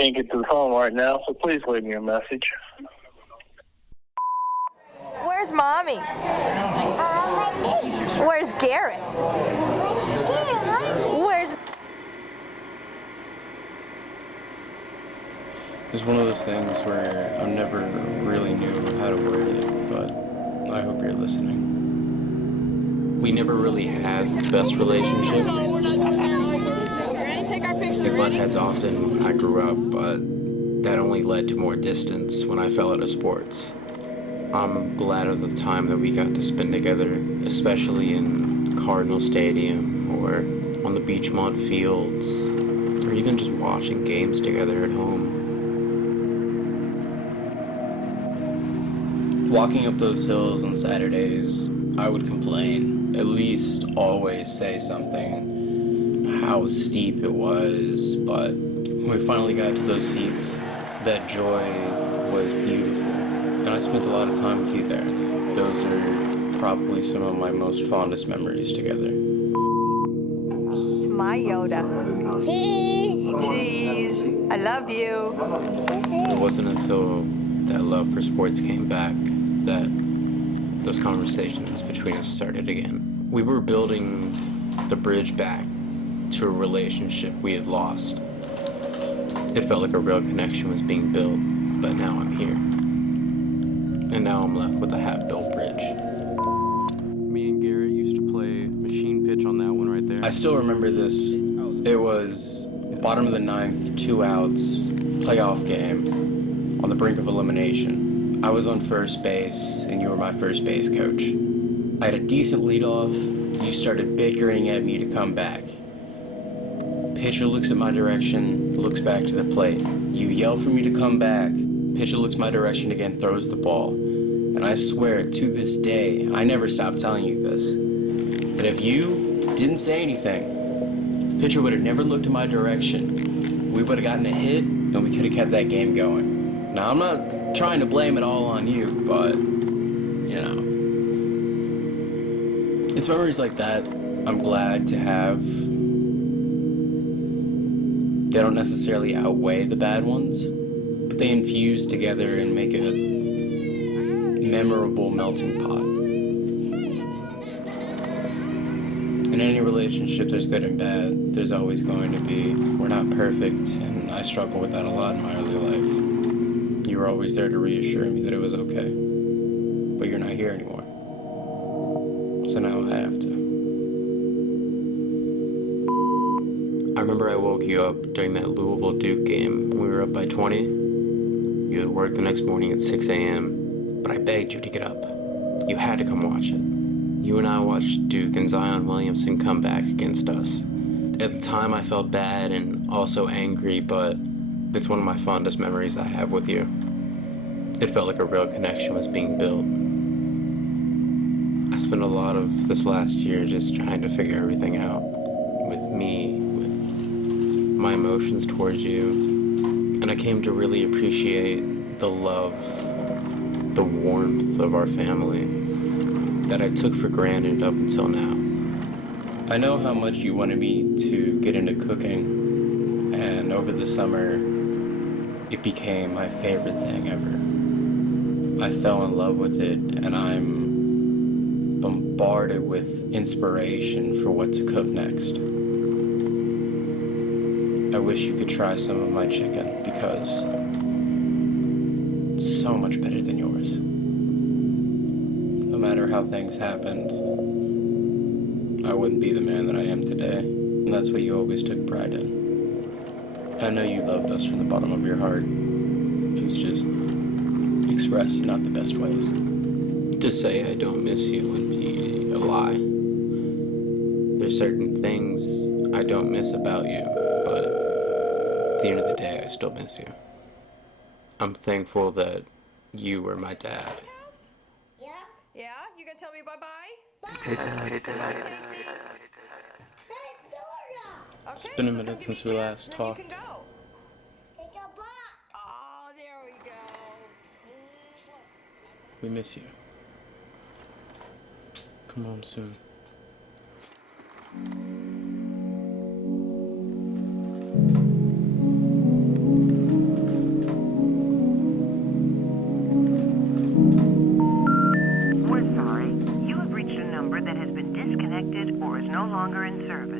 can't get to the phone right now, so please leave me a message. Where's Mommy? Where's Garrett? Where's... It's one of those things where I never really knew how to word it, but I hope you're listening. We never really had the best relationship. We butt heads often when I grew up, but that only led to more distance when I fell out of sports. I'm glad of the time that we got to spend together, especially in Cardinal Stadium or on the Beachmont fields, or even just watching games together at home. Walking up those hills on Saturdays, I would complain, at least always say something, how steep it was, but when we finally got to those seats, that joy was beautiful, and I spent a lot of time with you there. Those are probably some of my most fondest memories together. It's my Yoda. Cheese! Cheese! I love you. It wasn't until that love for sports came back that those conversations between us started again. We were building the bridge back to a relationship we had lost. It felt like a real connection was being built, but now I'm here. And now I'm left with a half-built bridge. Me and Garrett used to play machine pitch on that one right there. I still remember this. It was bottom of the ninth, 2 outs, playoff game, on the brink of elimination. I was on first base, and you were my first base coach. I had a decent leadoff. You started bickering at me to come back. Pitcher looks at my direction, looks back to the plate. You yell for me to come back. Pitcher looks my direction again, throws the ball. And I swear, to this day, I never stopped telling you this. But if you didn't say anything, pitcher would have never looked in my direction. We would have gotten a hit, and we could have kept that game going. Now, I'm not trying to blame it all on you, but, you know. It's memories like that I'm glad to have. They don't necessarily outweigh the bad ones, but they infuse together and make a memorable melting pot. In any relationship, there's good and bad. There's always going to be. We're not perfect, and I struggle with that a lot in my early life. You were always there to reassure me that it was okay, but you're not here anymore. So now I have to. I remember I woke you up during that Louisville Duke game when we were up by 20. You had work the next morning at 6 a.m., but I begged you to get up. You had to come watch it. You and I watched Duke and Zion Williamson come back against us. At the time, I felt bad and also angry, but it's one of my fondest memories I have with you. It felt like a real connection was being built. I spent a lot of this last year just trying to figure everything out with me, with my emotions towards you, and I came to really appreciate the love, the warmth of our family that I took for granted up until now. I know how much you wanted me to get into cooking, and over the summer, it became my favorite thing ever. I fell in love with it, and I'm bombarded with inspiration for what to cook next. I wish you could try some of my chicken because it's so much better than yours. No matter how things happened, I wouldn't be the man that I am today, and that's what you always took pride in. I know you loved us from the bottom of your heart. It was just expressed not the best ways. To say I don't miss you would be a lie. There's certain things I don't miss about you, but at the end of the day, I still miss you. I'm thankful that you were my dad. Yeah? Yeah? You gonna tell me bye-bye? It's been a minute since we last talked. Oh, there we go. We miss you. Come home soon. is no longer in service.